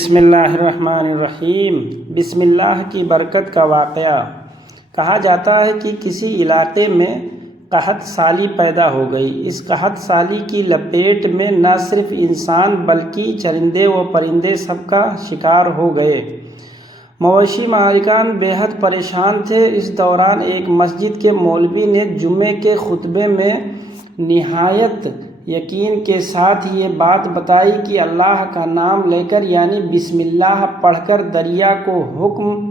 بسم اللہ الرحمن الرحیم۔ بسم اللہ کی برکت کا واقعہ۔ کہا جاتا ہے کہ کسی علاقے میں قحط سالی پیدا ہو گئی۔ اس قحط سالی کی لپیٹ میں نہ صرف انسان بلکہ چرندے و پرندے سب کا شکار ہو گئے۔ مویشی مالکان بے حد پریشان تھے۔ اس دوران ایک مسجد کے مولوی نے جمعے کے خطبے میں نہایت یقین کے ساتھ یہ بات بتائی کہ اللہ کا نام لے کر یعنی بسم اللہ پڑھ کر دریا کو حکم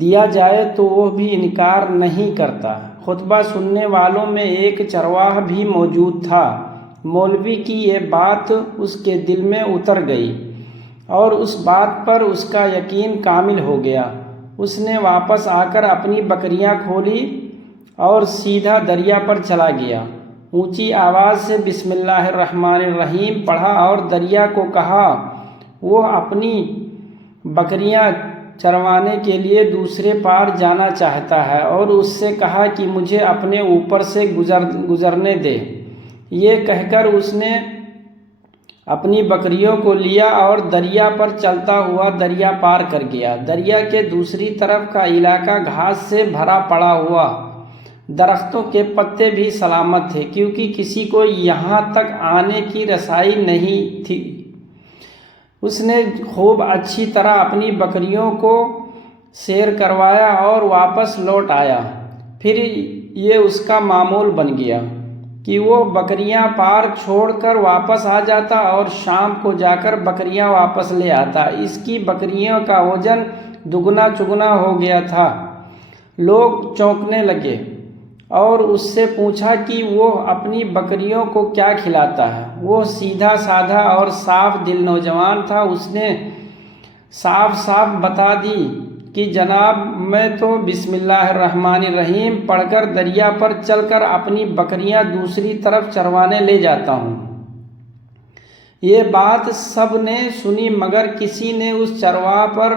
دیا جائے تو وہ بھی انکار نہیں کرتا۔ خطبہ سننے والوں میں ایک چرواہ بھی موجود تھا۔ مولوی کی یہ بات اس کے دل میں اتر گئی اور اس بات پر اس کا یقین کامل ہو گیا۔ اس نے واپس آ کر اپنی بکریاں کھولی اور سیدھا دریا پر چلا گیا۔ اونچی آواز سے بسم اللہ الرحمن الرحیم پڑھا اور دریا کو کہا وہ اپنی بکریاں چروانے کے لیے دوسرے پار جانا چاہتا ہے اور اس سے کہا کہ مجھے اپنے اوپر سے گزرنے دے۔ یہ کہہ کر اس نے اپنی بکریوں کو لیا اور دریا پر چلتا ہوا دریا پار کر گیا۔ دریا کے دوسری طرف کا علاقہ گھاس سے بھرا پڑا ہوا، درختوں کے پتے بھی سلامت تھے کیونکہ کسی کو یہاں تک آنے کی رسائی نہیں تھی۔ اس نے خوب اچھی طرح اپنی بکریوں کو سیر کروایا اور واپس لوٹ آیا۔ پھر یہ اس کا معمول بن گیا کہ وہ بکریاں پار چھوڑ کر واپس آ جاتا اور شام کو جا کر بکریاں واپس لے آتا۔ اس کی بکریوں کا وزن دگنا چگنا ہو گیا تھا۔ لوگ چونکنے لگے اور اس سے پوچھا کہ وہ اپنی بکریوں کو کیا کھلاتا ہے۔ وہ سیدھا سادھا اور صاف دل نوجوان تھا۔ اس نے صاف بتا دی کہ جناب میں تو بسم اللہ الرحمن الرحیم پڑھ کر دریا پر چل کر اپنی بکریاں دوسری طرف چروانے لے جاتا ہوں۔ یہ بات سب نے سنی مگر کسی نے اس چرواہ پر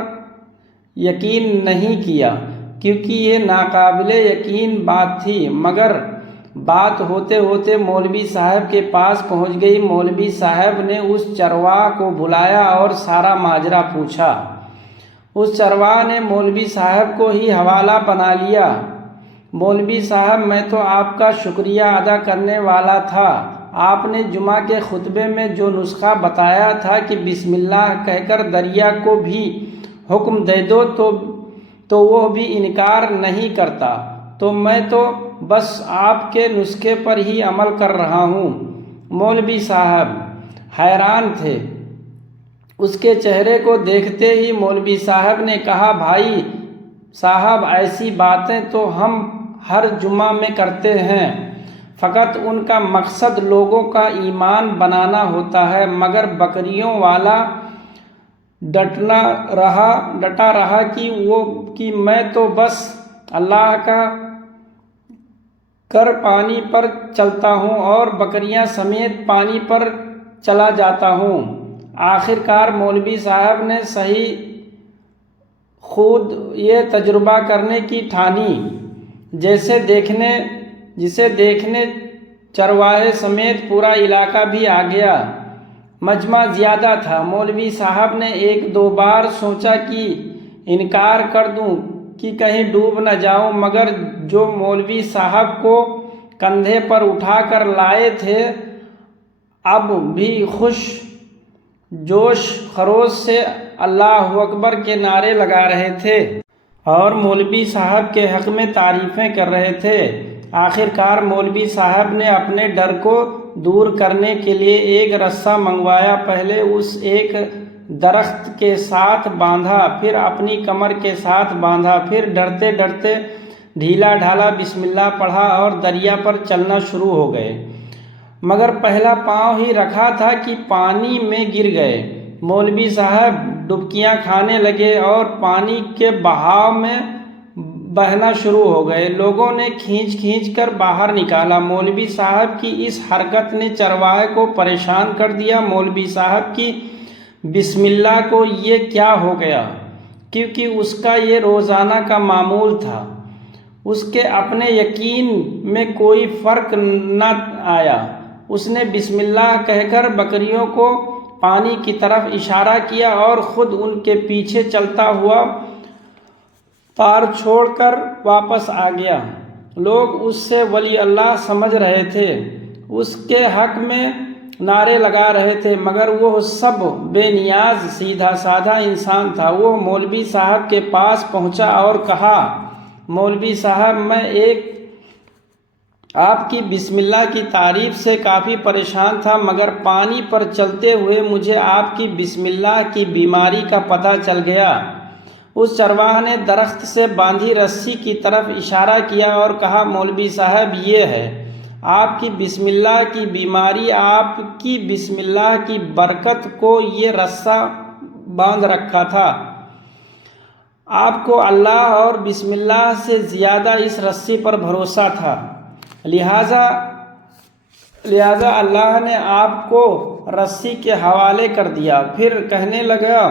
یقین نہیں کیا کیونکہ یہ ناقابل یقین بات تھی۔ مگر بات ہوتے ہوتے مولوی صاحب کے پاس پہنچ گئی۔ مولوی صاحب نے اس چرواہ کو بلایا اور سارا ماجرا پوچھا۔ اس چرواہ نے مولوی صاحب کو ہی حوالہ بنا لیا۔ مولوی صاحب میں تو آپ کا شکریہ ادا کرنے والا تھا۔ آپ نے جمعہ کے خطبے میں جو نسخہ بتایا تھا کہ بسم اللہ کہہ کر دریا کو بھی حکم دے دو تو وہ بھی انکار نہیں کرتا، تو میں تو بس آپ کے نسخے پر ہی عمل کر رہا ہوں۔ مولوی صاحب حیران تھے۔ اس کے چہرے کو دیکھتے ہی مولوی صاحب نے کہا بھائی صاحب ایسی باتیں تو ہم ہر جمعہ میں کرتے ہیں، فقط ان کا مقصد لوگوں کا ایمان بنانا ہوتا ہے، مگر بکریوں والا ڈٹا رہا کہ میں تو بس اللہ کا کر پانی پر چلتا ہوں اور بکریاں سمیت پانی پر چلا جاتا ہوں۔ آخر کار مولوی صاحب نے صحیح خود یہ تجربہ کرنے کی ٹھانی، جسے دیکھنے چرواہے سمیت پورا علاقہ بھی آ گیا۔ مجمع زیادہ تھا۔ مولوی صاحب نے ایک دو بار سوچا کہ انکار کر دوں کہ کہیں ڈوب نہ جاؤں، مگر جو مولوی صاحب کو کندھے پر اٹھا کر لائے تھے اب بھی جوش خروش سے اللہ اکبر کے نعرے لگا رہے تھے اور مولوی صاحب کے حق میں تعریفیں کر رہے تھے۔ آخر کار مولوی صاحب نے اپنے ڈر کو دور کرنے کے لیے ایک رسہ منگوایا۔ پہلے اس ایک درخت کے ساتھ باندھا، پھر اپنی کمر کے ساتھ باندھا، پھر ڈرتے ڈرتے ڈھیلا ڈھالا بسم اللہ پڑھا اور دریا پر چلنا شروع ہو گئے۔ مگر پہلا پاؤں ہی رکھا تھا کہ پانی میں گر گئے۔ مولوی صاحب ڈبکیاں کھانے لگے اور پانی کے بہاؤ میں بہنا شروع ہو گئے۔ لوگوں نے کھینچ کر باہر نکالا۔ مولوی صاحب کی اس حرکت نے چرواہے کو پریشان کر دیا۔ مولوی صاحب کی بسم اللہ کو یہ کیا ہو گیا، کیونکہ اس کا یہ روزانہ کا معمول تھا۔ اس کے اپنے یقین میں کوئی فرق نہ آیا۔ اس نے بسم اللہ کہہ کر بکریوں کو پانی کی طرف اشارہ کیا اور خود ان کے پیچھے چلتا ہوا پار چھوڑ کر واپس آ گیا۔ لوگ اس سے ولی اللہ سمجھ رہے تھے، اس کے حق میں نعرے لگا رہے تھے، مگر وہ سب بے نیاز سیدھا سادہ انسان تھا۔ وہ مولوی صاحب کے پاس پہنچا اور کہا، مولوی صاحب، میں آپ کی بسم اللہ کی تعریف سے کافی پریشان تھا، مگر پانی پر چلتے ہوئے مجھے آپ کی بسم اللہ کی بیماری کا پتہ چل گیا۔ اس چرواہا نے درخت سے باندھی رسی کی طرف اشارہ کیا اور کہا، مولوی صاحب، یہ ہے آپ کی بسم اللہ کی بیماری، آپ کی بسم اللہ کی برکت کو یہ رسہ باندھ رکھا تھا۔ آپ کو اللہ اور بسم اللہ سے زیادہ اس رسی پر بھروسہ تھا، لہٰذا اللہ نے آپ کو رسی کے حوالے کر دیا۔ پھر کہنے لگا،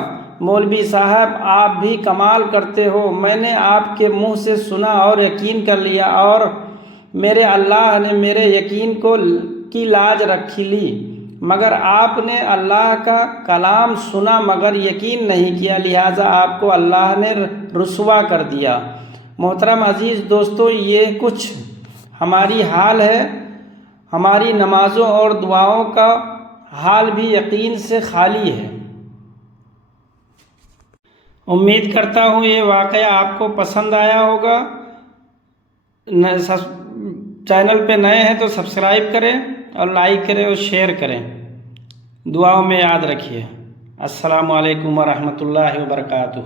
مولوی صاحب، آپ بھی کمال کرتے ہو، میں نے آپ کے منہ سے سنا اور یقین کر لیا، اور میرے اللہ نے میرے یقین کی لاج رکھ لی، مگر آپ نے اللہ کا کلام سنا مگر یقین نہیں کیا، لہٰذا آپ کو اللہ نے رسوا کر دیا۔ محترم عزیز دوستو، یہ کچھ ہماری حال ہے، ہماری نمازوں اور دعاؤں کا حال بھی یقین سے خالی ہے۔ امید کرتا ہوں یہ واقعہ آپ کو پسند آیا ہوگا۔ چینل پہ نئے ہیں تو سبسکرائب کریں اور لائک کریں اور شیئر کریں۔ دعاؤں میں یاد رکھیے۔ السلام علیکم ورحمۃ اللہ وبرکاتہ۔